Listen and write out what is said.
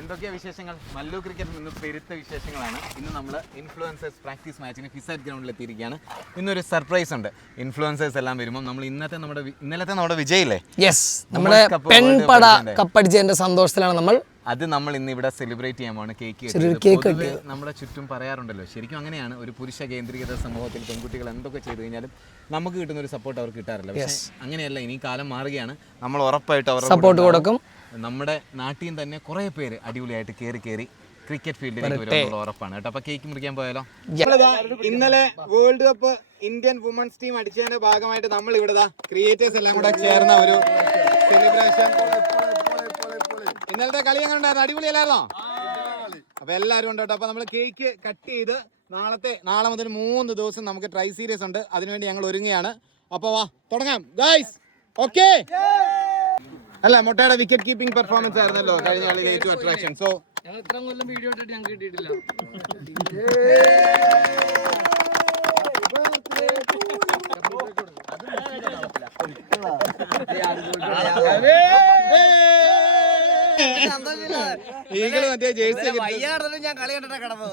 എന്തൊക്കെയാ വിശേഷങ്ങൾ? മല്ലു ക്രിക്കറ്റിൽ നിന്ന് പെരുത്ത വിശേഷങ്ങളാണ്. ഇന്ന് നമ്മൾ ഇൻഫ്ലുവൻസേഴ്സ് പ്രാക്ടീസ് മാച്ചിന് ഫിസാറ്റ് ഗ്രൗണ്ടിൽ എത്തിയിരിക്കുകയാണ്. ഇന്നൊരു സർപ്രൈസ് ഉണ്ട്. ഇൻഫ്ലുവൻസേഴ്സ് എല്ലാം വരുമ്പോൾ നമ്മൾ ഇന്നലത്തെ നമ്മുടെ വിജയില്ലേ, യെസ്, നമ്മുടെ പെൺപട കപ്പടിച്ചതിന്റെ സന്തോഷത്തിലാണ് നമ്മൾ. അത് നമ്മൾ ഇന്ന് ഇവിടെ സെലിബ്രേറ്റ് ചെയ്യാൻ പോവാണ്. കേക്ക് നമ്മുടെ ചുറ്റും പറയാറുണ്ടല്ലോ, ശരിക്കും അങ്ങനെയാണ്. ഒരു പുരുഷ കേന്ദ്രീകൃത സമൂഹത്തിൽ പെൺകുട്ടികൾ എന്തൊക്കെ ചെയ്തു കഴിഞ്ഞാലും നമുക്ക് കിട്ടുന്ന ഒരു സപ്പോർട്ട് അവർക്ക് കിട്ടാറില്ല. പക്ഷേ അങ്ങനെയല്ല, ഇനി കാലം മാറുകയാണ്. നമ്മൾ ഉറപ്പായിട്ട് അവർക്ക് സപ്പോർട്ട് കൊടുക്കും. നമ്മുടെ നാട്ടിൽ നിന്ന് തന്നെ കുറേ പേര് അടിപൊളിയായിട്ട് കയറി ക്രിക്കറ്റ് ഫീൽഡിലേക്ക് വരുമെന്നുള്ള ഉറപ്പാണ് കേട്ടോ. അപ്പൊ കേക്ക് മുറിക്കാൻ പോയാലോ? ഇന്നലെ world cup Indian women's team അടിച്ചതിന്റെ ഭാഗമായിട്ട് നമ്മൾ ഇവിടെ ക്രിയേറ്റേഴ്സ് എല്ലാം കൂടെ ചേർന്ന ഒരു സെലിബ്രേഷൻ. ഇന്നലത്തെ കളി എങ്ങനെ ഉണ്ടായിരുന്നു? അടിപൊളിയല്ലായിരുന്നോ? അപ്പൊ എല്ലാവരും ഉണ്ട് കേട്ടോ. അപ്പൊ നമ്മൾ കേക്ക് കട്ട് ചെയ്ത് നാളെ മുതൽ 3 ദിവസം നമുക്ക് ട്രൈ സീരീസ് ഉണ്ട്. അതിനുവേണ്ടി ഞങ്ങൾ ഒരുങ്ങുകയാണ്. അപ്പൊ വാ തുടങ്ങാം ഗൈസ്. ഓക്കെ അല്ല, മുട്ടയുടെ വിക്കറ്റ് കീപ്പിംഗ് പെർഫോമൻസ് ആയിരുന്നല്ലോ കഴിഞ്ഞ കളിയിൽ ഏറ്റവും അട്രാക്ഷൻ. സോ വീഡിയോ ഇട്ടിട്ട് ഞങ്ങൾക്ക് കിട്ടിയിട്ടില്ല. മറ്റേ ജേഴ്സി